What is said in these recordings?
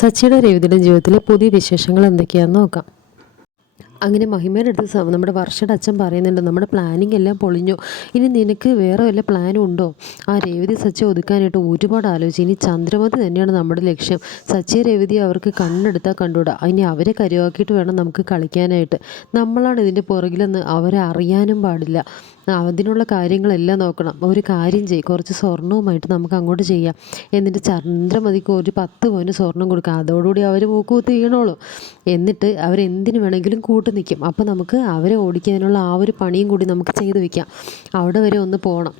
സച്ചിയുടെ രവിതിന്റെ ജീവിതത്തിലെ പുതിയ വിശേഷങ്ങൾ എന്തൊക്കെയാണെന്ന് നോക്കാം. അങ്ങനെ മഹിമയുടെ അടുത്ത് നമ്മുടെ വർഷയുടെ അച്ഛൻ പറയുന്നുണ്ട് നമ്മുടെ പ്ലാനിങ് എല്ലാം പൊളിഞ്ഞു. ഇനി നിനക്ക് വേറെ വല്ല പ്ലാനും ഉണ്ടോ? ആ രേവതി സച്ചി ഒതുക്കാനായിട്ട് ഒരുപാട് ആലോചിച്ചു. ഇനി ചന്ദ്രമതി തന്നെയാണ് നമ്മുടെ ലക്ഷ്യം. സച്ചി രേവതി അവർക്ക് കണ്ണെടുത്താൽ കണ്ടുകൂടാ. ഇനി അവരെ കരുവാക്കിയിട്ട് വേണം നമുക്ക് കളിക്കാനായിട്ട്. നമ്മളാണ് ഇതിന്റെ പുറകിലെന്ന് അവരെ അറിയാനും പാടില്ല. അതിനുള്ള കാര്യങ്ങളെല്ലാം നോക്കണം. ഒരു കാര്യം ചെയ്യും. കുറച്ച് സ്വർണവുമായിട്ട് നമുക്ക് അങ്ങോട്ട് ചെയ്യാം. എന്നിട്ട് ചന്ദ്രമതിക്ക് ഒരു പത്ത് പവന് സ്വർണം കൊടുക്കാം. അതോടുകൂടി അവർ മൂക്കുകുത്തി വീണോളൂ. എന്നിട്ട് അവരെന്തിനു വേണമെങ്കിലും കൂട്ടു നിൽക്കും. അപ്പോൾ നമുക്ക് അവരെ ഓടിക്കാനുള്ള ആ ഒരു പണിയും കൂടി നമുക്ക് ചെയ്തു വയ്ക്കാം അവിടെ വരെ ഒന്ന് പോകണം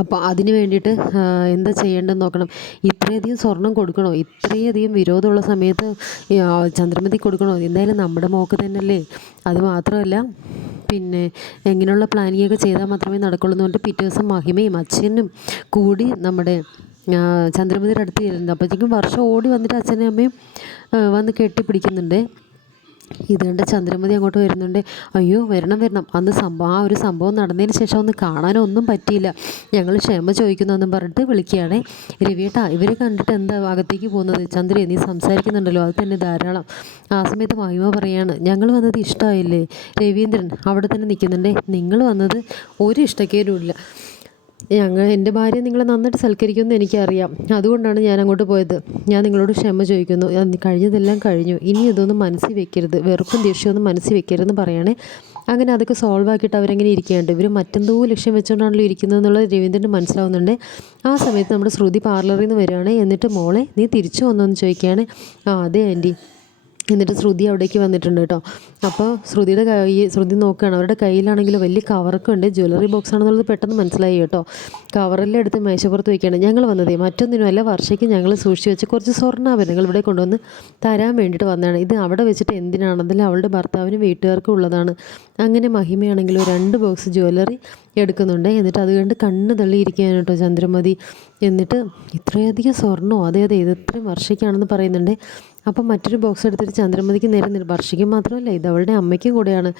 അപ്പോൾ അതിന് വേണ്ടിയിട്ട് എന്താ ചെയ്യേണ്ടതെന്ന് നോക്കണം. ഇത്രയധികം സ്വർണം കൊടുക്കണോ? ഇത്രയധികം വിരോധമുള്ള സമയത്ത് ചന്ദ്രമതി കൊടുക്കണോ? എന്തായാലും നമ്മുടെ മോക്ക് തന്നെയല്ലേ. അത് മാത്രമല്ല പിന്നെ എങ്ങനെയുള്ള പ്ലാനിങ് ഒക്കെ ചെയ്താൽ മാത്രമേ നടക്കുള്ളൂ എന്ന് പറഞ്ഞിട്ട് പിറ്റേ ദിവസം മഹിമയും അച്ഛനും കൂടി നമ്മുടെ ചന്ദ്രമതിയുടെ അടുത്ത് ചെല്ലുന്നത് അപ്പോഴത്തേക്കും വർഷം ഓടി വന്നിട്ട് അച്ഛനും അമ്മയും വന്ന് കെട്ടിപ്പിടിക്കുന്നുണ്ട്. ഇത് കണ്ട് ചന്ദ്രമതി അങ്ങോട്ട് വരുന്നുണ്ട്. അയ്യോ വരണം വരണം. അന്ന് സംഭവം ആ ഒരു സംഭവം നടന്നതിന് ശേഷം ഒന്ന് കാണാനോ ഒന്നും പറ്റിയില്ല. ഞങ്ങൾ ക്ഷമ ചോദിക്കുന്നതെന്നും പറഞ്ഞിട്ട് വിളിക്കുകയാണേ. രവിയേട്ടാ ഇവരെ കണ്ടിട്ട് എന്താ അകത്തേക്ക് പോകുന്നത്? ചന്ദ്രയെ നീ സംസാരിക്കുന്നുണ്ടല്ലോ. അത് തന്നെ ധാരാളം. ആ സമയത്ത് മഹിമ പറയാണ് ഞങ്ങൾ വന്നത് ഇഷ്ടമായില്ലേ? രവീന്ദ്രൻ അവിടെ തന്നെ നിൽക്കുന്നുണ്ടേ. നിങ്ങൾ വന്നത് ഒരു ഇഷ്ടക്കേടും ഇല്ല. ഞങ്ങൾ എന്റെ ഭാര്യ നിങ്ങളെ നന്നായിട്ട് സൽക്കരിക്കുമെന്ന് എനിക്കറിയാം. അതുകൊണ്ടാണ് ഞാൻ അങ്ങോട്ട് പോയത്. ഞാൻ നിങ്ങളോട് ക്ഷമ ചോദിക്കുന്നു. കഴിഞ്ഞതെല്ലാം കഴിഞ്ഞു. ഇനി ഇതൊന്നും മനസ്സിൽ വെക്കരുത്. വെറുപ്പും ദേഷ്യമൊന്നും മനസ്സിൽ വെക്കരുതെന്ന് പറയണേ. അങ്ങനെ അതൊക്കെ സോൾവ് ആക്കിയിട്ട് അവരങ്ങനെ ഇരിക്കുകയുണ്ട്. ഇവർ മറ്റെന്തോ ലക്ഷ്യം വെച്ചുകൊണ്ടാണല്ലോ ഇരിക്കുന്നത് എന്നുള്ളത് രവീന്ദ്രന് മനസ്സിലാവുന്നുണ്ട്. ആ സമയത്ത് നമ്മുടെ ശ്രുതി പാർലറിൽ നിന്ന് വരികയാണ്. എന്നിട്ട് മോളെ നീ തിരിച്ചു വന്നോ എന്ന് ചോദിക്കുകയാണ്. ആ അതെ ആന്റി. എന്നിട്ട് ശ്രുതി അവിടേക്ക് വന്നിട്ടുണ്ട് കേട്ടോ അപ്പോൾ ശ്രുതിയുടെ കൈ ശ്രുതി നോക്കുകയാണ് അവരുടെ കയ്യിലാണെങ്കിൽ വലിയ കവറൊക്കെ ഉണ്ട് ജ്വല്ലറി ബോക്സ് ആണെന്നുള്ളത് പെട്ടെന്ന് മനസ്സിലായി കേട്ടോ. കവറെല്ലാം എടുത്ത് മേശപ്പുറത്ത് വയ്ക്കുകയാണ് ഞങ്ങൾ വന്നതേ മറ്റൊന്നിനുമല്ല വർഷയ്ക്ക് ഞങ്ങൾ സൂക്ഷിച്ച് വെച്ച് കുറച്ച് സ്വർണാഭരണങ്ങൾ ഇവിടെ കൊണ്ടുവന്ന് തരാൻ വേണ്ടിയിട്ട് വന്നതാണ്. ഇത് അവിടെ വെച്ചിട്ട് എന്തിനാണെന്നല്ല അവളുടെ ഭർത്താവിനും വീട്ടുകാർക്കും ഉള്ളതാണ്. അങ്ങനെ മഹിമയാണെങ്കിൽ രണ്ട് ബോക്സ് ജ്വല്ലറി എടുക്കുന്നുണ്ട്. എന്നിട്ട് അത് കണ്ട് കണ്ണ് തള്ളിയിരിക്കുകയാണ് കേട്ടോ ചന്ദ്രമതി. എന്നിട്ട് ഇത്രയധികം സ്വർണമോ? അതെ അതെ. ഇത് ഇത്രയും വർഷയ്ക്കാണെന്ന് പറയുന്നുണ്ട്. അപ്പം മറ്റൊരു ബോക്സ് എടുത്തിട്ട് ചന്ദ്രമതിക്ക് നേരെ വർഷിക്കും മാത്രമല്ല ഇത് അവളുടെ അമ്മയ്ക്കും കൂടെയാണ്.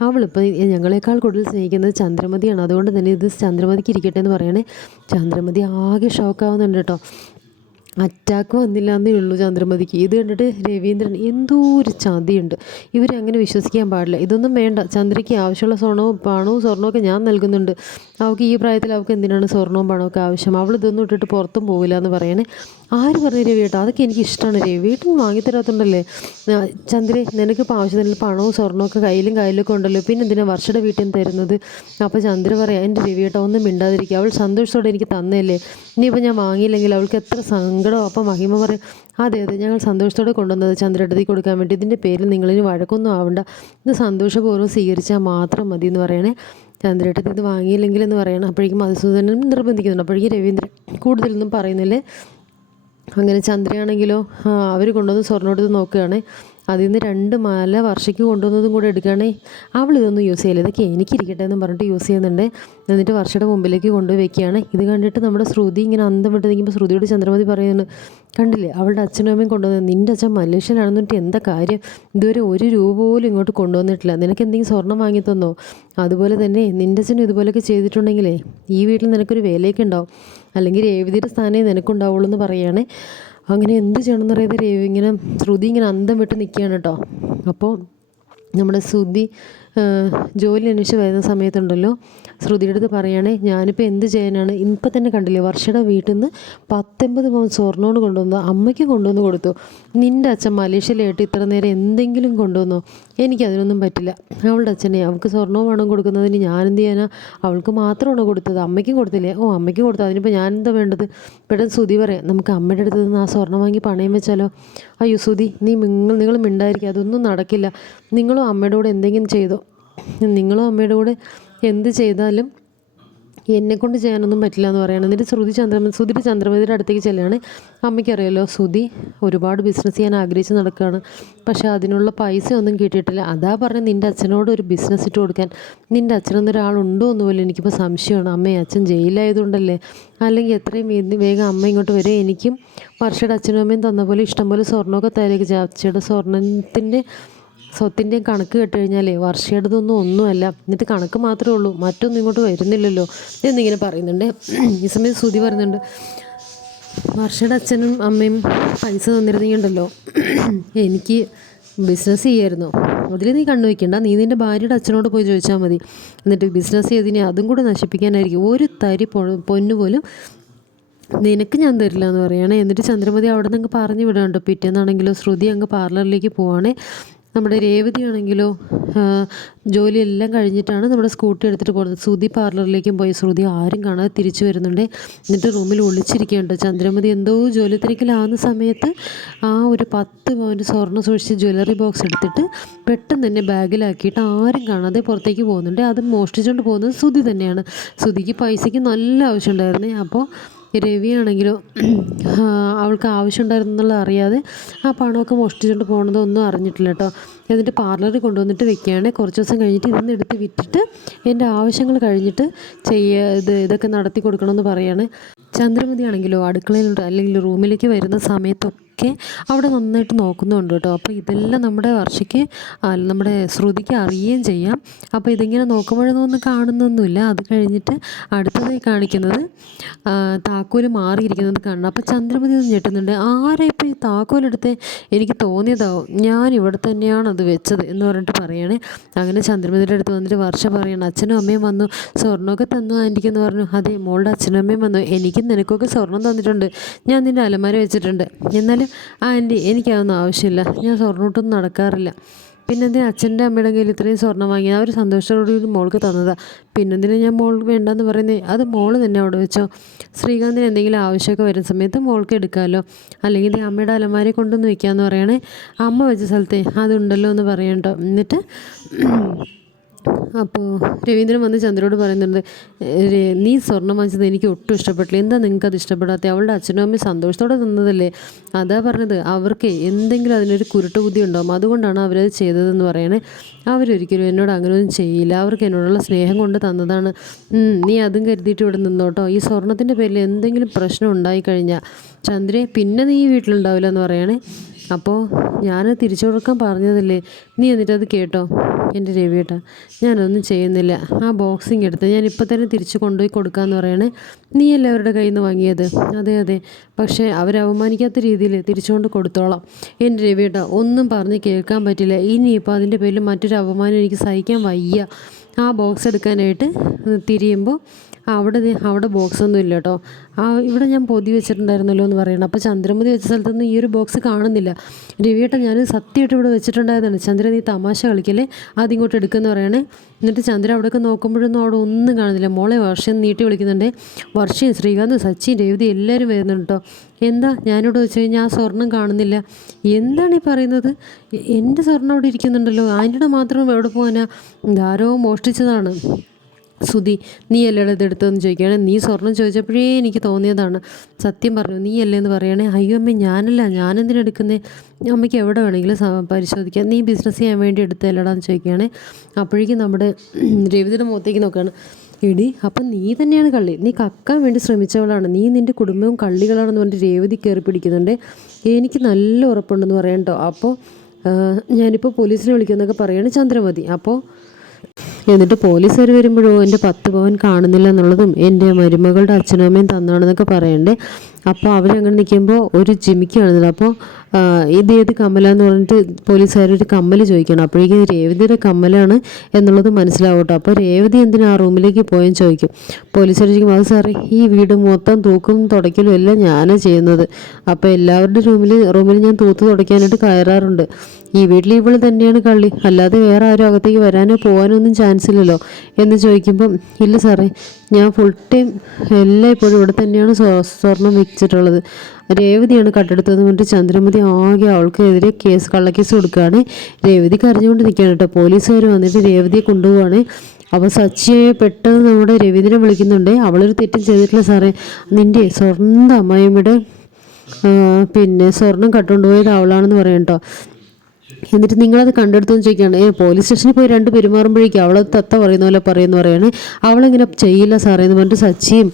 അവളിപ്പോൾ ഞങ്ങളെക്കാൾ കൂടുതൽ സ്നേഹിക്കുന്നത് ചന്ദ്രമതിയാണ്. അതുകൊണ്ട് തന്നെ ഇത് ചന്ദ്രമതിക്ക് ഇരിക്കട്ടെ എന്ന് പറയണേ ചന്ദ്രമതി ആകെ ഷോക്കാവുന്നുണ്ട് കേട്ടോ. അറ്റാക്ക് വന്നില്ല എന്നേ ഉള്ളൂ ചന്ദ്രമതിക്ക്. ഇത് കണ്ടിട്ട് രവീന്ദ്രൻ എന്തോ ഒരു ചതിയുണ്ട്. ഇവരങ്ങനെ വിശ്വസിക്കാൻ പാടില്ല. ഇതൊന്നും വേണ്ട. ചന്ദ്രയ്ക്ക് ആവശ്യമുള്ള സ്വർണവും പണവും സ്വർണവും ഒക്കെ ഞാൻ നൽകുന്നുണ്ട്. അവൾക്ക് ഈ പ്രായത്തിൽ അവൾക്ക് എന്തിനാണ് സ്വർണവും പണവും ഒക്കെ ആവശ്യം? അവൾ ഇതൊന്നും ഇട്ടിട്ട് പുറത്തും പോവില്ല എന്ന് പറയണേ. ആര് പറഞ്ഞു രവി കേട്ടോ? അതൊക്കെ എനിക്ക് ഇഷ്ടമാണ് രവി. വീട്ടിൽ വാങ്ങിത്തരാത്തുണ്ടല്ലേ? ആ, ചന്ദ്രേ ഇപ്പോൾ ആവശ്യത്തിന് പണവും സ്വർണവും ഒക്കെ കയ്യിലും കയ്യിലൊക്കെ ഉണ്ടല്ലോ. പിന്നെ എന്തിനാ വർഷയുടെ വീട്ടിൽ നിന്ന് തരുന്നത്? അപ്പോൾ ചന്ദ്ര പറയാം എന്റെ രവി കേട്ടോ ഒന്നും മിണ്ടാതിരിക്കുക അവൾ സന്തോഷത്തോടെ എനിക്ക് തന്നല്ലേ ഇനിയിപ്പോൾ ഞാൻ വാങ്ങിയില്ലെങ്കിൽ അവൾക്ക് എത്ര സങ്കടം അപ്പോൾ മഹിമ പറയും അതെ അതെ ഞങ്ങൾ സന്തോഷത്തോടെ കൊണ്ടുവന്നത് ചന്ദ്രടത്തി കൊടുക്കാൻ വേണ്ടി. ഇതിന്റെ പേരിൽ നിങ്ങളിന് വഴക്കൊന്നും ആവണ്ട. ഇത് സന്തോഷപൂർവം സ്വീകരിച്ചാൽ മാത്രം മതി എന്ന് പറയണേ. ചന്ദ്രേട്ടത്തിൽ ഇത് വാങ്ങിയില്ലെങ്കിൽ എന്ന് പറയണം. അപ്പോഴേക്കും മധുസൂദനും നിർബന്ധിക്കുന്നുണ്ട്. അപ്പോഴേക്കും രവീന്ദ്രൻ കൂടുതലൊന്നും പറയുന്നില്ലേ? അങ്ങനെ ചന്ദ്രയാണെങ്കിലോ അവർ കൊണ്ടുവന്ന് സ്വർണം എടുത്ത് നോക്കുകയാണ്. അതിൽ നിന്ന് രണ്ട് മാല വർഷയ്ക്ക് കൊണ്ടുവന്നതും കൂടെ എടുക്കുകയാണേ. അവൾ ഇതൊന്നും യൂസ് ചെയ്യില്ല. ഇതൊക്കെ എനിക്കിരിക്കട്ടെ എന്ന് പറഞ്ഞിട്ട് യൂസ് ചെയ്യുന്നുണ്ട്. എന്നിട്ട് വർഷയുടെ മുമ്പിലേക്ക് കൊണ്ടുപോയി വെക്കുകയാണ്. ഇത് കണ്ടിട്ട് നമ്മുടെ ശ്രുതി ഇങ്ങനെ അന്തം വിട്ട് നിൽക്കുമ്പോൾ ശ്രുതിയോട് ചന്ദ്രമതി പറയുന്നു കണ്ടില്ലേ അവളുടെ അച്ഛനും അമ്മയും കൊണ്ടുവന്നത് നിന്റെ അച്ഛൻ മലേഷ്യയിലാണെന്നിട്ട് എന്താ കാര്യം? ഇതുവരെ ഒരു രൂപ പോലും ഇങ്ങോട്ട് കൊണ്ടുവന്നിട്ടില്ല. നിനക്ക് എന്തെങ്കിലും സ്വർണം വാങ്ങി തന്നോ? അതുപോലെ തന്നെ നിന്റെ അച്ഛനും ഇതുപോലെയൊക്കെ ചെയ്തിട്ടുണ്ടെങ്കിലേ ഈ വീട്ടിൽ നിനക്കൊരു വേലയൊക്കെ ഉണ്ടാവും. അല്ലെങ്കിൽ രേവതിയുടെ സ്ഥാനമേ നിനക്കുണ്ടാവുള്ളൂ എന്ന് പറയുകയാണ് അങ്ങനെ എന്ത് ചെയ്യണമെന്ന് അറിയാതെ രേവി ഇങ്ങനെ ശ്രുതി ഇങ്ങനെ അന്തം വിട്ട് നിൽക്കുകയാണ് കേട്ടോ. അപ്പോൾ നമ്മുടെ ശ്രുതി ജോലി അന്വേഷിച്ച് വരുന്ന സമയത്തുണ്ടല്ലോ. ശ്രുതിയുടെ അടുത്ത് പറയുകയാണെ ഞാനിപ്പോൾ എന്ത് ചെയ്യാനാണ്? ഇപ്പം തന്നെ കണ്ടില്ലേ വർഷയുടെ വീട്ടിൽ നിന്ന് പത്തൊമ്പത് പവൻ സ്വർണോട് കൊണ്ടുവന്നു. അമ്മയ്ക്ക് കൊണ്ടുവന്ന് കൊടുത്തു. നിന്റെ അച്ഛൻ മലേഷ്യയിലായിട്ട് ഇത്ര നേരം എന്തെങ്കിലും കൊണ്ടുവന്നോ? എനിക്കതിനൊന്നും പറ്റില്ല. അവളുടെ അച്ഛനെ അവൾക്ക് സ്വർണവും വേണം കൊടുക്കുന്നതിന് ഞാൻ എന്ത് ചെയ്യാനാ? അവൾക്ക് മാത്രമാണ് കൊടുത്തത്? അമ്മയ്ക്കും കൊടുത്തില്ലേ? ഓ അമ്മയ്ക്കും കൊടുത്തു. അതിനിപ്പോൾ ഞാൻ എന്താ വേണ്ടത്? പെട്ടെന്ന് സുതി പറയാം നമുക്ക് അമ്മയുടെ അടുത്ത് നിന്ന് ആ സ്വർണം വാങ്ങി പണയം വെച്ചാലോ? അയ്യോ സുതി നീ നിങ്ങൾ നിങ്ങൾ മിണ്ടായിരിക്കും. അതൊന്നും നടക്കില്ല. നിങ്ങളും അമ്മയുടെ കൂടെ എന്തെങ്കിലും ചെയ്തോ? നിങ്ങളും അമ്മയുടെ കൂടെ എന്ത് ചെയ്താലും എന്നെ കൊണ്ട് ചെയ്യാനൊന്നും പറ്റില്ല എന്ന് പറയണം. എന്നിട്ട് ശ്രുതി ചന്ദ്രമ സുധി ചന്ദ്രമതിയുടെ അടുത്തേക്ക് ചെല്ലുകയാണ്. അമ്മയ്ക്കറിയാലോ സുധി ഒരുപാട് ബിസിനസ് ചെയ്യാൻ ആഗ്രഹിച്ച് നടക്കുകയാണ്. പക്ഷേ അതിനുള്ള പൈസ ഒന്നും കിട്ടിയിട്ടില്ല. അതാ പറഞ്ഞ് നിന്റെ അച്ഛനോട് ഒരു ബിസിനസ് ഇട്ട് കൊടുക്കാൻ. നിന്റെ അച്ഛനൊന്നൊരാളുണ്ടോ എന്ന് പോലും എനിക്കിപ്പോൾ സംശയമാണ്. അമ്മേ അച്ഛൻ ജയിലായതുകൊണ്ടല്ലേ? അല്ലെങ്കിൽ എത്രയും വേഗം അമ്മ ഇങ്ങോട്ട് വരെ എനിക്കും വർഷയുടെ അച്ഛനും അമ്മയും തന്ന പോലെ ഇഷ്ടംപോലെ സ്വർണമൊക്കെ തരേക്ക് അച്ഛയുടെ സ്വർണത്തിന്റെ സ്വത്തിന്റെയും കണക്ക് കേട്ട് കഴിഞ്ഞാലേ വർഷയുടേതൊന്നും ഒന്നുമല്ല. എന്നിട്ട് കണക്ക് മാത്രമേ ഉള്ളൂ. മറ്റൊന്നും ഇങ്ങോട്ട് വരുന്നില്ലല്ലോ. എന്നിങ്ങനെ പറയുന്നുണ്ട്. ഈ സമയത്ത് ശ്രുതി പറയുന്നുണ്ട് വർഷയുടെ അച്ഛനും അമ്മയും പൈസ തന്നിരുന്നെങ്കിലുണ്ടല്ലോ എനിക്ക് ബിസിനസ് ചെയ്യായിരുന്നു. അതിൽ നീ കണ്ണു വയ്ക്കണ്ട നീ നിന്റെ ഭാര്യയുടെ അച്ഛനോട് പോയി ചോദിച്ചാൽ മതി. എന്നിട്ട് ബിസിനസ് ചെയ്തിനെ അതും കൂടെ നശിപ്പിക്കാനായിരിക്കും. ഒരു തരി പൊന്നു പോലും നിനക്ക് ഞാൻ തരില്ല എന്ന് പറയുകയാണ് എന്നിട്ട് ചന്ദ്രമതി അവിടെ നിന്ന് അങ്ങ് പറഞ്ഞു വിടാണ്ടോ പിറ്റേന്നാണെങ്കിലോ ശ്രുതി അങ്ങ് പാർലറിലേക്ക് പോവാണേ. നമ്മുടെ രേവതി ആണെങ്കിലോ ആ, ജോലിയെല്ലാം കഴിഞ്ഞിട്ടാണ് നമ്മുടെ സ്കൂട്ടി എടുത്തിട്ട് പോകുന്നത് ശ്രുതി പാർലറിലേക്കും പോയി. ശ്രുതി ആരും കാണാതെ തിരിച്ചു വരുന്നുണ്ട്. എന്നിട്ട് റൂമിൽ ഒളിച്ചിരിക്കുകയുണ്ട് ചന്ദ്രമതി എന്തോ ജോലി തിരക്കിലാവുന്ന സമയത്ത് ആ ഒരു പത്ത് പവന്റെ സ്വർണം സൂക്ഷിച്ച് ജ്വല്ലറി ബോക്സ് എടുത്തിട്ട് പെട്ടെന്ന് തന്നെ ബാഗിലാക്കിയിട്ട് ആരും കാണാതെ പുറത്തേക്ക് പോകുന്നുണ്ട്. അത് മോഷ്ടിച്ചുകൊണ്ട് പോകുന്നത് ശ്രുതി തന്നെയാണ്. ശ്രുതിക്ക് പൈസയ്ക്ക് നല്ല ആവശ്യമുണ്ടായിരുന്നേ. അപ്പോൾ രവിയാണെങ്കിലോ ആണെങ്കിലോ അവൾക്ക് ആവശ്യമുണ്ടായിരുന്നു എന്നുള്ളത് അറിയാതെ ആ പണമൊക്കെ മോഷ്ടിച്ചുകൊണ്ട് പോകണത് ഒന്നും അറിഞ്ഞിട്ടില്ല കേട്ടോ. എന്നിട്ട് പാർലറിൽ കൊണ്ടുവന്നിട്ട് വെക്കുകയാണ് കുറച്ച് ദിവസം കഴിഞ്ഞിട്ട് ഇതൊന്ന് എടുത്ത് വിറ്റിട്ട് എന്റെ ആവശ്യങ്ങൾ കഴിഞ്ഞിട്ട് ചെയ്യ ഇത് ഇതൊക്കെ നടത്തി കൊടുക്കണമെന്ന് പറയാണ്. ചന്ദ്രമതി ആണെങ്കിലോ അടുക്കളയിലോ അല്ലെങ്കിൽ റൂമിലേക്ക് വരുന്ന സമയത്തൊക്കെ അവിടെ നന്നായിട്ട് നോക്കുന്നുണ്ട് കേട്ടോ. അപ്പോൾ ഇതെല്ലാം നമ്മുടെ വർഷയ്ക്ക് നമ്മുടെ ശ്രുതിക്ക് അറിയുകയും ചെയ്യാം. അപ്പോൾ ഇതിങ്ങനെ നോക്കുമ്പോഴൊന്നും ഒന്നും കാണുന്നൊന്നുമില്ല. അത് കഴിഞ്ഞിട്ട് അടുത്തതായി കാണിക്കുന്നത് താക്കോൽ മാറിയിരിക്കുന്നത് കാണണം. അപ്പോൾ ചന്ദ്രമതി ഒന്ന് ഞെട്ടുന്നുണ്ട്. ആരാ ഇപ്പോൾ ഈ താക്കോലെടുത്ത്? എനിക്ക് തോന്നിയതാവും. ഞാൻ ഇവിടെ തന്നെയാണ് അത് വെച്ചത് എന്ന് പറഞ്ഞിട്ട് പറയണേ. അങ്ങനെ ചന്ദ്രമതിയുടെ അടുത്ത് വന്നിട്ട് വർഷ പറയണം. അച്ഛനും അമ്മയും വന്നു. സ്വർണമൊക്കെ തന്നു ആന്റിക്കെന്ന് പറഞ്ഞു. അതെ മോളുടെ അച്ഛനും അമ്മയും വന്നു. എനിക്കും നിനക്കൊക്കെ സ്വർണം തന്നിട്ടുണ്ട്. ഞാൻ നിന്റെ അലമാര വെച്ചിട്ടുണ്ട്. എന്നാലും ആന്റി എനിക്കതൊന്നും ആവശ്യമില്ല. ഞാൻ സ്വർണോട്ടൊന്നും നടക്കാറില്ല. പിന്നെന്തിനാ അച്ഛന്റെ അമ്മയുടെ കയ്യിൽ ഇത്രയും സ്വർണം വാങ്ങി അവർ സന്തോഷത്തോടുകൂടി മോൾക്ക് തന്നതാണ് പിന്നെന്തിനാ ഞാൻ മോൾ വേണ്ടെന്ന് പറയുന്നത് അത് മോൾ തന്നെ അവിടെ വെച്ചോ. ശ്രീകാന്തിന് എന്തെങ്കിലും ആവശ്യമൊക്കെ വരുന്ന സമയത്ത് മോൾക്ക് എടുക്കാമല്ലോ അല്ലെങ്കിൽ ഈ അമ്മയുടെ അലമാരി കൊണ്ടുവന്ന് വെക്കാമെന്ന് പറയണേ. അമ്മ വെച്ച സ്ഥലത്തെ അതുണ്ടല്ലോ എന്ന് പറയണ്ടോ. എന്നിട്ട് അപ്പോൾ രവീന്ദ്രൻ വന്ന് ചന്ദ്രനോട് പറയുന്നുണ്ട് നീ സ്വർണം വാങ്ങിച്ചത് എനിക്ക് ഒട്ടും ഇഷ്ടപ്പെട്ടില്ല. എന്താ നിങ്ങൾക്ക് അത് ഇഷ്ടപ്പെടാത്ത? അവളുടെ അച്ഛനും അമ്മയും സന്തോഷത്തോടെ തന്നതല്ലേ അതാ പറഞ്ഞത്. അവർക്ക് എന്തെങ്കിലും അതിനൊരു കുരുട്ട് ബുദ്ധി ഉണ്ടാവും. അതുകൊണ്ടാണ് അവരത് ചെയ്തതെന്ന് പറയണേ. അവരൊരിക്കലും എന്നോട് അങ്ങനെയൊന്നും ചെയ്യില്ല. അവർക്ക് എന്നോടുള്ള സ്നേഹം കൊണ്ട് തന്നതാണ്. നീ അതും കരുതിയിട്ട് ഇവിടെ നിന്നോട്ടോ ഈ സ്വർണത്തിന്റെ പേരിൽ എന്തെങ്കിലും പ്രശ്നം ഉണ്ടായിക്കഴിഞ്ഞാൽ ചന്ദ്രയെ പിന്നെ നീ വീട്ടിലുണ്ടാവില്ല എന്ന് പറയണേ. അപ്പോൾ ഞാൻ തിരിച്ചു കൊടുക്കാൻ പറഞ്ഞതല്ലേ നീ എന്നിട്ടത് കേട്ടോ എന്റെ രവിയേട്ടാ. ഞാനൊന്നും ചെയ്യുന്നില്ല. ആ ബോക്സിങ് എടുത്ത് ഞാൻ ഇപ്പോൾ തന്നെ തിരിച്ച് കൊണ്ടുപോയി കൊടുക്കാമെന്ന് പറയണേ നീയല്ലേ അവരുടെ കയ്യിൽ നിന്ന് വാങ്ങിയത്? അതെ അതെ. പക്ഷേ അവരെ രീതിയിൽ തിരിച്ചുകൊണ്ട് കൊടുത്തോളാം. എന്റെ രവിയേട്ടാ ഒന്നും പറഞ്ഞ് കേൾക്കാൻ പറ്റില്ല. ഇനിയിപ്പോൾ അതിന്റെ പേരിൽ മറ്റൊരു അപമാനം എനിക്ക് സഹിക്കാൻ വയ്യ. ആ ബോക്സ് എടുക്കാനായിട്ട് തിരിയുമ്പോൾ അവിടെ അവിടെ ബോക്സ് ഒന്നും ഇല്ല കേട്ടോ ആ ഇവിടെ ഞാൻ പൊതി വെച്ചിട്ടുണ്ടായിരുന്നല്ലോ എന്ന് പറയണം. അപ്പോൾ ചന്ദ്രമതി വെച്ച സ്ഥലത്തൊന്നും ഈ ഒരു ബോക്സ് കാണുന്നില്ല. രവിയേട്ടൻ ഞാൻ സത്യമായിട്ട് ഇവിടെ വെച്ചിട്ടുണ്ടായിരുന്നു ചന്ദ്ര നീ തമാശ കളിക്കല്ലേ അതിങ്ങോട്ട് എടുക്കുമെന്ന് പറയണേ. എന്നിട്ട് ചന്ദ്രൻ അവിടെയൊക്കെ നോക്കുമ്പോഴൊന്നും അവിടെ ഒന്നും കാണുന്നില്ല. മോളെ വർഷം നീട്ടി വിളിക്കുന്നുണ്ട്. വർഷയും ശ്രീകാന്ത് സച്ചിൻ രേവതി എല്ലാവരും വരുന്നുണ്ട് കേട്ടോ എന്താ? ഞാനിവിടെ വെച്ച് കഴിഞ്ഞാൽ ആ സ്വർണം കാണുന്നില്ല. എന്താണ് ഈ പറയുന്നത്? എന്റെ സ്വർണം അവിടെ ഇരിക്കുന്നുണ്ടല്ലോ. ആന്റിയുടെ മാത്രം എവിടെ പോകാനാ ധാരോ മോഷ്ടിച്ചതാണ്. സുധി നീ അല്ലേടെ ഇത് എടുത്തതെന്ന് ചോദിക്കുകയാണ്? നീ സ്വർണം ചോദിച്ചപ്പോഴേ എനിക്ക് തോന്നിയതാണ്. സത്യം പറഞ്ഞു നീ അല്ലേ എന്ന് പറയുകയാണെങ്കിൽ അയ്യോ അമ്മ ഞാനല്ല. ഞാനെന്തിനെടുക്കുന്നേ അമ്മയ്ക്ക് എവിടെ വേണമെങ്കിലും പരിശോധിക്കാം. നീ ബിസിനസ് ചെയ്യാൻ വേണ്ടി എടുത്തല്ലടാന്ന് ചോദിക്കുകയാണ്. അപ്പോഴേക്കും നമ്മുടെ രവിതിയുടെ മുഖത്തേക്ക് നോക്കുകയാണ്. എടി അപ്പം നീ തന്നെയാണ് കള്ളി. നീ കക്കാൻ വേണ്ടി ശ്രമിച്ചവളാണ്. നീ നിന്റെ കുടുംബവും കള്ളികളാണെന്ന് പറഞ്ഞിട്ട് രേവതി കയറി പിടിക്കുന്നുണ്ട്. എനിക്ക് നല്ല ഉറപ്പുണ്ടെന്ന് പറയണ്ടോ അപ്പോൾ ഞാനിപ്പോൾ പോലീസിനെ വിളിക്കുമെന്നൊക്കെ പറയുകയാണ് ചന്ദ്രമതി. അപ്പോൾ എന്നിട്ട് പോലീസുകാർ വരുമ്പോഴോ എന്റെ പത്ത് പവൻ കാണുന്നില്ല എന്നുള്ളതും എന്റെ മരുമകളുടെ അച്ഛനും അമ്മയും തന്നാണെന്നൊക്കെ പറയണ്ടേ. അപ്പോൾ അവരങ്ങനെ നിൽക്കുമ്പോൾ ഒരു ജിമിക്ക് കാണുന്നത് അപ്പോൾ ഇത് ഏത് കമ്മലാന്ന് പറഞ്ഞിട്ട് പോലീസുകാരൊരു കമ്മൽ ചോദിക്കണം. അപ്പോഴേക്കും രേവതിയുടെ കമ്മലാണ് എന്നുള്ളത് മനസ്സിലാവട്ടോ അപ്പോൾ രേവതി എന്തിനാ റൂമിലേക്ക് പോയെന്ന് ചോദിക്കും. പോലീസുകാർ ചോദിക്കും അത് സാറേ ഈ വീട് മൊത്തം തൂക്കും തുടയ്ക്കലും എല്ലാം ഞാനാണ് ചെയ്യുന്നത്. അപ്പോൾ എല്ലാവരുടെ റൂമിൽ റൂമിൽ ഞാൻ തൂത്ത് തുടയ്ക്കാനായിട്ട് കയറാറുണ്ട്. ഈ വീട്ടിൽ ഇവൾ തന്നെയാണ് കള്ളി. അല്ലാതെ വേറെ ആരും അകത്തേക്ക് വരാനോ പോകാനോ ഒന്നും ചാൻസ് ഇല്ലല്ലോ. എന്ന് ചോദിക്കുമ്പം ഇല്ല സാറേ ഞാൻ ഫുൾ ടൈം എല്ലാം ഇപ്പോഴും ഇവിടെ തന്നെയാണ് സ്വ- സ്വർണം വെച്ചിട്ടുള്ളത് രേവതിയാണ് കട്ടെടുത്തത് പറഞ്ഞിട്ട് ചന്ദ്രമതി ആകെ അവൾക്കെതിരെ കേസ് കള്ളക്കേസ് കൊടുക്കുകയാണ്. രേവതി കരഞ്ഞുകൊണ്ട് നിൽക്കുകയാണ് കേട്ടോ. പോലീസുകാർ വന്നിട്ട് രേവതിയെ കൊണ്ടുപോവാണ് അപ്പോൾ സച്ചിയെ പെട്ടെന്ന് നമ്മുടെ രവീന്ദ്രൻ വിളിക്കുന്നുണ്ട്. അവളൊരു തെറ്റും ചെയ്തിട്ടില്ല സാറേ. നിന്റെ സ്വന്തം അമ്മായിയമ്മയുടെ ആ, പിന്നെ സ്വർണം കട്ടുകൊണ്ടുപോയത് അവളാണെന്ന് പറയണ്ടോ എന്നിട്ട് നിങ്ങളത് കണ്ടെടുത്തെന്ന് ചോദിക്കുകയാണ്. ഏ പോലീസ് സ്റ്റേഷനിൽ പോയി രണ്ട് പെരുമാറുമ്പോഴേക്കും അവളെ തത്ത പറയുന്ന പോലെ പറയുന്ന പറയാണ് അവളിങ്ങനെ ചെയ്യില്ല സാറേ എന്ന് പറഞ്ഞിട്ട് സച്ചിയും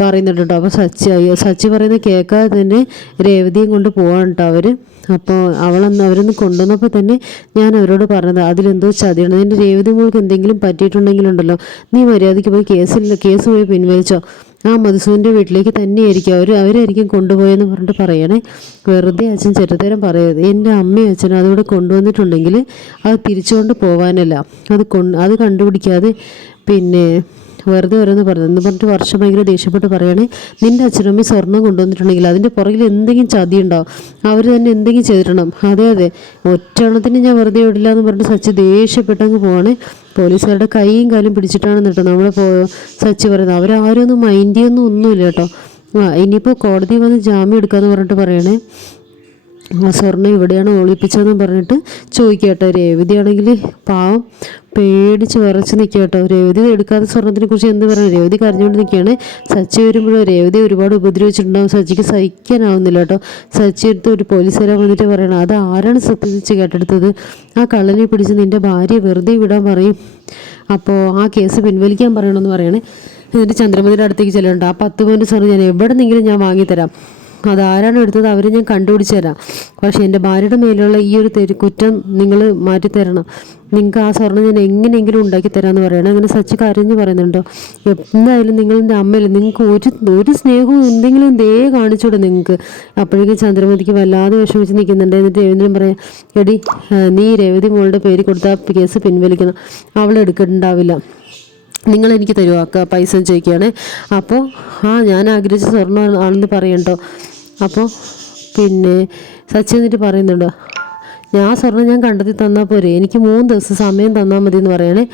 പറയുന്നുണ്ട് കേട്ടോ. അപ്പോൾ സച്ചി സച്ചി പറയുന്നത് കേൾക്കാതെ തന്നെ രേവതിയും കൊണ്ട് പോവാണ് കേട്ടോ അവർ അപ്പോൾ അവളന്ന് അവരൊന്ന് കൊണ്ടുവന്നപ്പോൾ തന്നെ ഞാൻ അവരോട് പറഞ്ഞത് അതിലെന്തോ ചതിയാണ്. നിന്റെ രേവതി മോൾക്ക് എന്തെങ്കിലും പറ്റിയിട്ടുണ്ടെങ്കിലുണ്ടല്ലോ. നീ മര്യാദയ്ക്ക് പോയി കേസിൽ കേസ് പോയി പിൻവലിച്ചോ. ആ മധുസൂന്റെ വീട്ടിലേക്ക് തന്നെയായിരിക്കും. അവർ അവരായിരിക്കും കൊണ്ടുപോയെന്ന് പറഞ്ഞിട്ട് പറയണേ. വെറുതെ അച്ഛൻ ചെറുതരം പറയരുത്. എന്റെ അമ്മയും അച്ഛനും അതുകൂടെ കൊണ്ടുവന്നിട്ടുണ്ടെങ്കിൽ അത് തിരിച്ചുകൊണ്ട് പോകാനല്ല അത് കൊണ്ട് അത് കണ്ടുപിടിക്കാതെ പിന്നെ വെറുതെ ഓരോന്ന് പറഞ്ഞു. എന്ന് പറഞ്ഞിട്ട് വർഷം ഭയങ്കര ദേഷ്യപ്പെട്ട് പറയണേ നിന്റെ അച്ഛനമ്മയും സ്വർണം കൊണ്ടുവന്നിട്ടുണ്ടെങ്കിൽ അതിന്റെ പുറകിൽ എന്തെങ്കിലും ചതി ഉണ്ടാവും അവർ തന്നെ എന്തെങ്കിലും ചെയ്തിട്ടുണ്ടാവും അതെ അതെ. ഒറ്റണത്തിന് ഞാൻ വെറുതെ വിടില്ല എന്ന് പറഞ്ഞിട്ട് സച്ചി ദേഷ്യപ്പെട്ടങ്ങ് പോവാണ്. പോലീസുകാരുടെ കൈയും കാലും പിടിച്ചിട്ടാണ് കേട്ടോ നമ്മളെ സച്ചി പറയുന്നത്. അവരാരും ഒന്നും മൈൻഡ് ചെയ്യുന്നൊന്നുമില്ല കേട്ടോ. ആ ഇനിയിപ്പോൾ കോടതി വന്ന് ജാമ്യം എടുക്കാമെന്ന് പറഞ്ഞിട്ട് പറയണേ. സ്വർണം ഇവിടെയാണ് ഒളിപ്പിച്ചതെന്ന് പറഞ്ഞിട്ട് ചോദിക്കട്ടോ കേട്ടോ രേവതി ആണെങ്കിൽ പാവം പേടിച്ച് വിറച്ച് നിൽക്കുക കേട്ടോ രേവതി എടുക്കാത്ത സ്വർണത്തിനെ കുറിച്ച് എന്ത് പറയുന്നത് രേവതി കരഞ്ഞുകൊണ്ട് നിൽക്കുകയാണ്. സച്ചി വരുമ്പോഴോ രേവതി ഒരുപാട് ഉപദ്രവിച്ചിട്ടുണ്ടാവും. സച്ചിക്ക് സഹിക്കാനാവുന്നില്ല കേട്ടോ. സച്ചി എടുത്ത് ഒരു പോലീസുകാരെ വന്നിട്ട് പറയണം അത് ആരാണ് സത്യത്തിച്ച് കേട്ടെടുത്തത്? ആ കള്ളനെ പിടിച്ച് നിന്റെ ഭാര്യ വെറുതെ വിടാൻ പറയും. അപ്പോൾ ആ കേസ് പിൻവലിക്കാൻ പറയണമെന്ന് പറയണേ. എന്നിട്ട് ചന്ദ്രമതിയുടെ അടുത്തേക്ക് ചെല്ലുന്നുണ്ട്. ആ പത്ത് പോയിന്റ് സ്വർണം ഞാൻ എവിടെ നിന്നെങ്കിലും ഞാൻ വാങ്ങിത്തരാം. അതാരാണ് എടുത്തത് അവരെ ഞാൻ കണ്ടുപിടിച്ച് തരാം. പക്ഷേ എന്റെ ഭാര്യയുടെ മേലുള്ള ഈ ഒരു തെരു കുറ്റം നിങ്ങൾ മാറ്റിത്തരണം നിങ്ങൾക്ക് ആ സ്വർണം ഞാൻ എങ്ങനെയെങ്കിലും ഉണ്ടാക്കി തരാമെന്ന് പറയണം. അങ്ങനെ സച്ച് കരഞ്ഞ് പറയുന്നുണ്ടോ. എന്തായാലും നിങ്ങളെന്റെ അമ്മയിൽ നിങ്ങൾക്ക് ഒരു ഒരു സ്നേഹവും എന്തെങ്കിലും ദേ കാണിച്ചൂടെ നിങ്ങൾക്ക്? അപ്പോഴേക്കും ചന്ദ്രമതിക്ക് വല്ലാതെ വിഷമിച്ച് നിൽക്കുന്നുണ്ട്. എന്നിട്ട് രവീന്ദ്രൻ പറയാം എടി നീ രവതി മോളുടെ പേര് കൊടുത്ത ആ കേസ് പിൻവലിക്കണം. അവൾ എടുക്കണ്ടാവില്ല. നിങ്ങൾ എനിക്ക് അക്ക പൈസ ചോദിക്കുകയാണ്. അപ്പോൾ ആ ഞാൻ ആഗ്രഹിച്ച സ്വർണം ആണെന്ന് പറയണ്ടോ? അപ്പോൾ പിന്നെ സച്ചി എന്നിട്ട് പറയുന്നുണ്ട് ഞാൻ സ്വർണം ഞാൻ കണ്ടെത്തി തന്നാൽ പോരെ. എനിക്ക് മൂന്ന് ദിവസം സമയം തന്നാൽ മതി എന്ന് പറയണേ.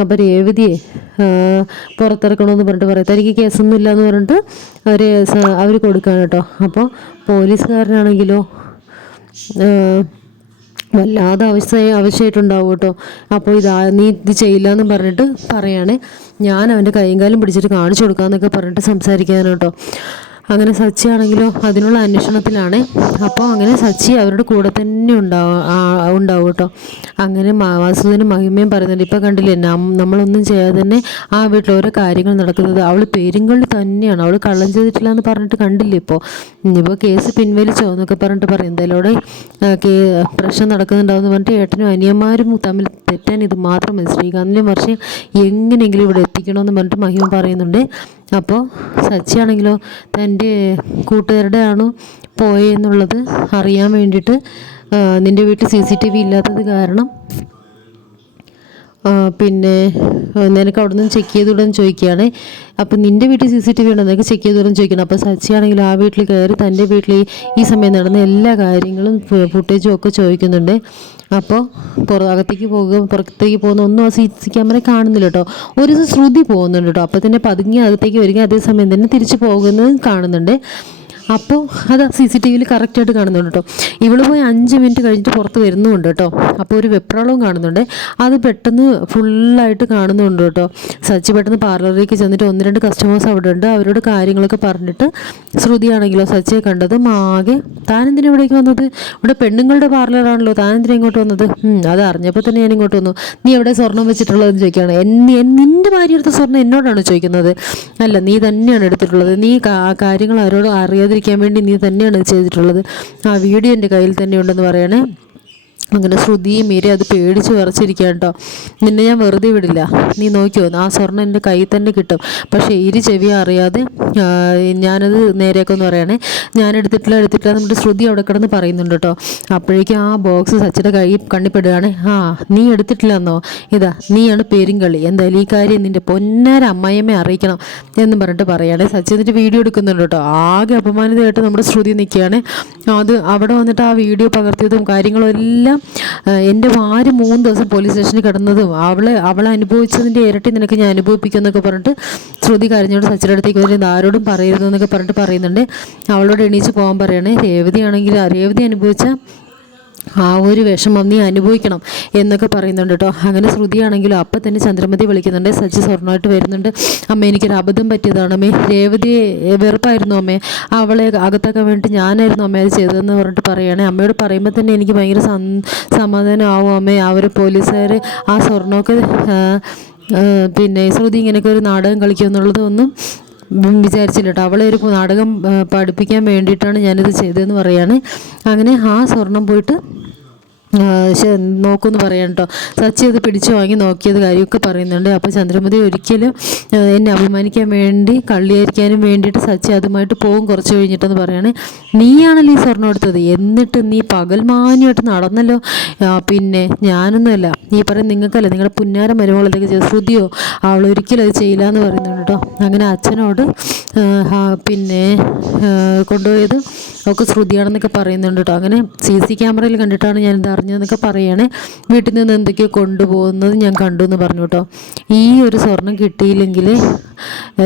അപ്പോൾ രേവതിയെ പുറത്തിറക്കണമെന്ന് പറഞ്ഞിട്ട് പറയാം. തനിക്ക് കേസൊന്നും ഇല്ല എന്ന് പറഞ്ഞിട്ട് അവർ അവർ കൊടുക്കുകയാണ് കേട്ടോ. അപ്പോൾ പോലീസുകാരനാണെങ്കിലോ വല്ലാതെ ആവശ്യ അവശ്യമായിട്ടുണ്ടാവും കേട്ടോ. അപ്പോൾ ഇതാ നീ ഇത് ചെയ്യില്ല എന്ന് പറഞ്ഞിട്ട് പറയുകയാണെ ഞാൻ അവന്റെ കൈയും കാലും പിടിച്ചിട്ട് കാണിച്ചു കൊടുക്കാമെന്നൊക്കെ പറഞ്ഞിട്ട് സംസാരിക്കാനാണ് കേട്ടോ. അങ്ങനെ സച്ചി ആണെങ്കിലോ അതിനുള്ള അന്വേഷണത്തിലാണ്. അപ്പോൾ അങ്ങനെ സച്ചി അവരുടെ കൂടെ തന്നെ ഉണ്ടാവും ഉണ്ടാവും കേട്ടോ. അങ്ങനെ വാസുദേവനും മഹിമയും പറയുന്നുണ്ട് ഇപ്പം കണ്ടില്ലേ നമ്മളൊന്നും ചെയ്യാതെ തന്നെ ആ വീട്ടിൽ ഓരോ കാര്യങ്ങൾ നടക്കുന്നത്. അവൾ പെരുങ്കള്ളി തന്നെയാണ്. അവൾ കള്ളം ചെയ്തിട്ടില്ല എന്ന് പറഞ്ഞിട്ട് കണ്ടില്ലേ ഇപ്പോൾ ഇനിയിപ്പോൾ കേസ് പിൻവലിച്ചോ എന്നൊക്കെ പറഞ്ഞിട്ട് പറയും. എന്തായാലും അവിടെ പ്രശ്നം നടക്കുന്നുണ്ടാവും എന്ന് പറഞ്ഞിട്ട് ഏട്ടനും അനിയന്മാരും തമ്മിൽ തെറ്റാൻ ഇത് മാത്രം ശ്രീകാന്തിനെ വർഷം എങ്ങനെയെങ്കിലും ഇവിടെ എത്തിക്കണമെന്ന് പറഞ്ഞിട്ട് മഹിമ പറയുന്നുണ്ട്. അപ്പോൾ സച്ചിയാണെങ്കിലോ തന്റെ കൂട്ടുകാരുടെ ആണോ പോയെന്നുള്ളത് അറിയാൻ വേണ്ടിയിട്ട് നിന്റെ വീട്ടിൽ സി സി ടി വി ഇല്ലാത്തത് കാരണം പിന്നെ നിനക്ക് അവിടെ നിന്ന് ചെക്ക് വിടാൻ ചോദിക്കുകയാണ്. അപ്പം നിന്റെ വീട്ടിൽ സി സി ടി വി ഉണ്ടോ? നിനക്ക് ചെക്ക് ചെയ്തുകൂടെന്ന് ചോദിക്കണം. അപ്പോൾ സച്ചിയാണെങ്കിൽ ആ വീട്ടിൽ കയറി തന്റെ വീട്ടിൽ ഈ- ഈ സമയം നടന്ന എല്ലാ കാര്യങ്ങളും ഫുട്ടേജും ഒക്കെ ചോദിക്കുന്നുണ്ട്. അപ്പോൾ പുറ അകത്തേക്ക് പോകുക പുറത്തേക്ക് പോകുന്ന ഒന്നും ആ സി സി ക്യാമറ കാണുന്നില്ല കേട്ടോ. ഒരു ദിവസം ശ്രുതി പോകുന്നുണ്ട് കേട്ടോ. അപ്പോൾ തന്നെ പതുങ്ങി അകത്തേക്ക് വരിക അതേസമയം തന്നെ തിരിച്ചു പോകുന്നതും കാണുന്നുണ്ട്. അപ്പോൾ അത് സി സി ടി വിയിൽ കറക്റ്റായിട്ട് കാണുന്നുണ്ട് കേട്ടോ ഇവൾ പോയി അഞ്ച് മിനിറ്റ് കഴിഞ്ഞിട്ട് പുറത്ത് വരുന്നുണ്ട് കേട്ടോ അപ്പോൾ ഒരു വെപ്രാളവും കാണുന്നുണ്ട്. അത് പെട്ടെന്ന് ഫുള്ളായിട്ട് കാണുന്നുണ്ട് കേട്ടോ സച്ചി പെട്ടെന്ന് പാർലറിലേക്ക് ചെന്നിട്ട് ഒന്ന് രണ്ട് കസ്റ്റമേഴ്സ് അവിടെ ഉണ്ട്. അവരോട് കാര്യങ്ങളൊക്കെ പറഞ്ഞിട്ട് ശ്രുതിയാണെങ്കിലോ സച്ചിയെ കണ്ടത് മാകെ താൻ എന്തിനാ ഇവിടേക്ക് വന്നത്? ഇവിടെ പെണ്ണുങ്ങളുടെ പാർലറാണല്ലോ താൻ എന്തിനാ ഇങ്ങോട്ട് വന്നത്? അത് അറിഞ്ഞപ്പോൾ തന്നെ ഞാൻ ഇങ്ങോട്ട് വന്നു. നീ എവിടെ സ്വർണം വെച്ചിട്ടുള്ളതെന്ന് ചോദിക്കുകയാണ്. നിന്റെ ഭാര്യ എടുത്ത സ്വർണം എന്നോടാണ് ചോദിക്കുന്നത്. അല്ല നീ തന്നെയാണ് എടുത്തിട്ടുള്ളത്. നീ കാര്യങ്ങൾ ആരോടും അറിയാതിരിക്കാൻ വേണ്ടി നീ തന്നെയാണ് ചെയ്തിട്ടുള്ളത്. ആ വീഡിയോ എന്റെ കയ്യിൽ തന്നെ ഉണ്ടെന്ന് പറയണേ. അങ്ങനെ ശ്രുതിയും മീര അത് പേടിച്ച് വിറച്ചിരിക്കുക കേട്ടോ നിന്നെ ഞാൻ വെറുതെ വിടില്ല. നീ നോക്കിയോ? ആ സ്വർണം എന്റെ കയ്യിൽ തന്നെ കിട്ടും. പക്ഷേ ഇരു ചെവി അറിയാതെ ഞാനത് നേരെയാക്കുമെന്ന് പറയണേ. ഞാൻ എടുത്തിട്ടില്ല എടുത്തിട്ടില്ല നമ്മുടെ ശ്രുതി അവിടെ കിടന്ന് പറയുന്നുണ്ട് കേട്ടോ അപ്പോഴേക്കും ആ ബോക്സ് സച്ചിയുടെ കൈ കണ്ണിപ്പെടുകയാണ്. ആ നീ എടുത്തിട്ടില്ല എന്നോ? ഇതാ നീയാണ് കളി. എന്തായാലും ഈ കാര്യം നിന്റെ പൊന്നര അമ്മയമ്മയെ അറിയിക്കണം എന്ന് പറഞ്ഞിട്ട് പറയുകയാണ്. സച്ചി എന്നിട്ട് വീഡിയോ എടുക്കുന്നുണ്ട് കേട്ടോ ആകെ അപമാനിതമായിട്ട് നമ്മുടെ ശ്രുതി നിൽക്കുകയാണ്. അത് അവിടെ വന്നിട്ട് ആ വീഡിയോ പകർത്തിയതും കാര്യങ്ങളും എല്ലാം എന്റെ ഭാര്യ മൂന്ന് ദിവസം പോലീസ് സ്റ്റേഷനിൽ കിടന്നതും അവളെ അവൾ അനുഭവിച്ചതിന്റെ ഇരട്ടി നിനക്ക് ഞാൻ അനുഭവിപ്പിക്കും എന്നൊക്കെ പറഞ്ഞിട്ട് ശ്രുതി കരഞ്ഞോട് സച്ചിന്റെ അടുത്തേക്ക് വന്നിട്ട് ആരോടും പറയരുതെന്നൊക്കെ പറഞ്ഞിട്ട് പറയുന്നുണ്ട്. അവളോട് എണീച്ച് പോകാൻ പറയണേ. രേവതിയാണെങ്കിൽ രേവതി അനുഭവിച്ച ആ ഒരു വിഷമം നീ അനുഭവിക്കണം എന്നൊക്കെ പറയുന്നുണ്ട് കേട്ടോ അങ്ങനെ ശ്രുതിയാണെങ്കിലും അപ്പം തന്നെ ചന്ദ്രമതി വിളിക്കുന്നുണ്ട്. സജി സ്വർണമായിട്ട് വരുന്നുണ്ട്. അമ്മ എനിക്കൊരു അബദ്ധം പറ്റിയതാണ് അമ്മേ. രേവതി വെറുപ്പായിരുന്നു അമ്മേ. അവളെ അകത്താക്കാൻ വേണ്ടി ഞാനായിരുന്നു അമ്മ അത് ചെയ്തതെന്ന് പറഞ്ഞിട്ട് പറയുകയാണെ. അമ്മയോട് പറയുമ്പോൾ തന്നെ എനിക്ക് ഭയങ്കര സം സമാധാനം ആവും അമ്മേ. ഒരു പോലീസുകാർ ആ സ്വർണമൊക്കെ പിന്നെ ശ്രുതി ഇങ്ങനെയൊക്കെ ഒരു നാടകം കളിക്കുമെന്നുള്ളതൊന്നും വിചാരിച്ചില്ല കേട്ടോ അവളെ ഒരു നാടകം പഠിപ്പിക്കാൻ വേണ്ടിയിട്ടാണ് ഞാനിത് ചെയ്തതെന്ന് പറയാണ്. അങ്ങനെ ആ സ്വർണം പോയിട്ട് നോക്കുമെന്ന് പറയാം കേട്ടോ സച്ചി അത് പിടിച്ചു വാങ്ങി നോക്കിയത് കാര്യമൊക്കെ പറയുന്നുണ്ട്. അപ്പോൾ ചന്ദ്രമതി ഒരിക്കലും എന്നെ അഭിമാനിക്കാൻ വേണ്ടി കള്ളിയായിരിക്കാനും വേണ്ടിയിട്ട് സച്ചി അതുമായിട്ട് പോകും കുറച്ച് കഴിഞ്ഞിട്ടെന്ന് പറയാണ്. നീയാണല്ലോ ഈ സ്വർണം എടുത്തത്? എന്നിട്ട് നീ പകൽമാന്യമായിട്ട് നടന്നല്ലോ? പിന്നെ ഞാനൊന്നുമല്ല. നീ പറയും നിങ്ങൾക്കല്ല നിങ്ങളുടെ പുന്നാര മരുമകൾ ഇതൊക്കെ ചെയ്ത്? ശ്രുതിയോ അവൾ ഒരിക്കലും അത് ചെയ്യില്ല എന്ന് പറയുന്നുണ്ട് കേട്ടോ അങ്ങനെ അച്ഛനോട് പിന്നെ കൊണ്ടുപോയത് അവൾക്ക് ശ്രുതിയാണെന്നൊക്കെ പറയുന്നുണ്ട് കേട്ടോ. അങ്ങനെ സി സി ക്യാമറയിൽ കണ്ടിട്ടാണ് ഞാൻ ഇത് അറിഞ്ഞതെന്നൊക്കെ പറയുകയാണെ വീട്ടിൽ നിന്ന് എന്തൊക്കെയോ കൊണ്ടുപോകുന്നത് ഞാൻ കണ്ടു എന്ന് പറഞ്ഞു കേട്ടോ. ഈ ഒരു സ്വർണം കിട്ടിയില്ലെങ്കിൽ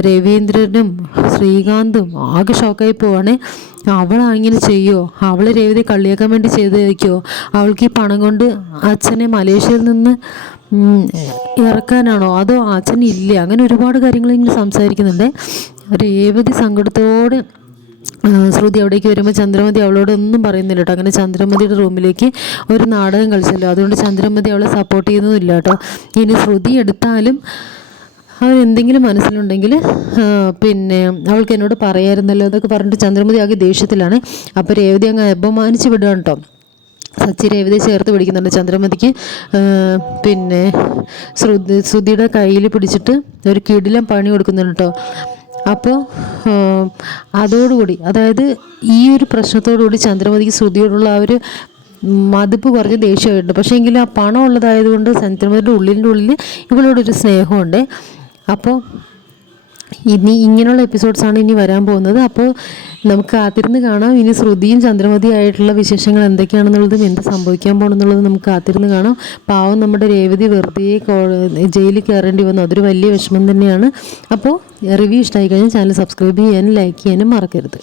രവീന്ദ്രനും ശ്രീകാന്തും ആകെ ഷോക്കായി പോവാണ്. അവൾ അങ്ങനെ ചെയ്യുമോ അവൾ രേവതി കള്ളിയാക്കാൻ വേണ്ടി ചെയ്തേക്കോ അവൾക്ക് ഈ പണം കൊണ്ട് അച്ഛനെ മലേഷ്യയിൽ നിന്ന് ഇറക്കാനാണോ? അതോ അച്ഛൻ ഇല്ല? അങ്ങനെ ഒരുപാട് കാര്യങ്ങൾ ഇങ്ങനെ സംസാരിക്കുന്നുണ്ട്. രേവതി സങ്കടത്തോടെ ശ്രുതി അവിടേക്ക് വരുമ്പോൾ ചന്ദ്രമതി അവളോട് ഒന്നും പറയുന്നില്ല കേട്ടോ അങ്ങനെ ചന്ദ്രമതിയുടെ റൂമിലേക്ക് ഒരു നാടകം കളിച്ചല്ലോ. അതുകൊണ്ട് ചന്ദ്രമതി അവളെ സപ്പോർട്ട് ചെയ്യുന്നതുമില്ല കേട്ടോ ഇനി ശ്രുതി എടുത്താലും അവൻ എന്തെങ്കിലും മനസ്സിലുണ്ടെങ്കിൽ പിന്നെ അവൾക്ക് എന്നോട് പറയായിരുന്നല്ലോ എന്നൊക്കെ പറഞ്ഞിട്ട് ചന്ദ്രമതി ആകെ ദേഷ്യത്തിലാണ്. അപ്പോൾ രേവതി അങ്ങ് അപമാനിച്ച് വിടുകയാണ് കേട്ടോ സച്ചി രേവതി ചേർത്ത് പിടിക്കുന്നുണ്ട് ചന്ദ്രമതിക്ക്. പിന്നെ ശ്രുതി ശ്രുതിയുടെ കയ്യിൽ പിടിച്ചിട്ട് ഒരു കിടിലം പണി കൊടുക്കുന്നുണ്ട് കേട്ടോ അപ്പോൾ അതോടുകൂടി അതായത് ഈ ഒരു പ്രശ്നത്തോടുകൂടി ചന്ദ്രമതിക്ക് ശ്രുതിയോടുള്ള ആ ഒരു മതിപ്പ് കുറച്ച് ദേഷ്യമായിട്ടുണ്ട്. പക്ഷേ എങ്കിലും ആ പണം ഉള്ളതായതുകൊണ്ട് ചന്ദ്രമതിയുടെ ഉള്ളിന്റെ ഉള്ളിൽ ഇവളോടൊരു സ്നേഹമുണ്ട്. അപ്പോൾ ഇനി ഇങ്ങനെയുള്ള എപ്പിസോഡ്സാണ് ഇനി വരാൻ പോകുന്നത്. അപ്പോൾ നമുക്ക് കാത്തിരുന്ന് കാണാം. ഇനി ശ്രുതിയും ചന്ദ്രമതിയും ആയിട്ടുള്ള വിശേഷങ്ങൾ എന്തൊക്കെയാണെന്നുള്ളതും എന്ത് സംഭവിക്കാൻ പോകണമെന്നുള്ളതും നമുക്ക് കാത്തിരുന്ന് കാണാം. പാവം നമ്മുടെ രേവതി വെറുതെ ജയിലിൽ കയറേണ്ടി വന്നു. അതൊരു വലിയ വിഷമം തന്നെയാണ്. അപ്പോൾ റിവ്യൂ ഇഷ്ടമായി കഴിഞ്ഞാൽ ചാനൽ സബ്സ്ക്രൈബ് ചെയ്യാനും ലൈക്ക് ചെയ്യാനും മറക്കരുത്.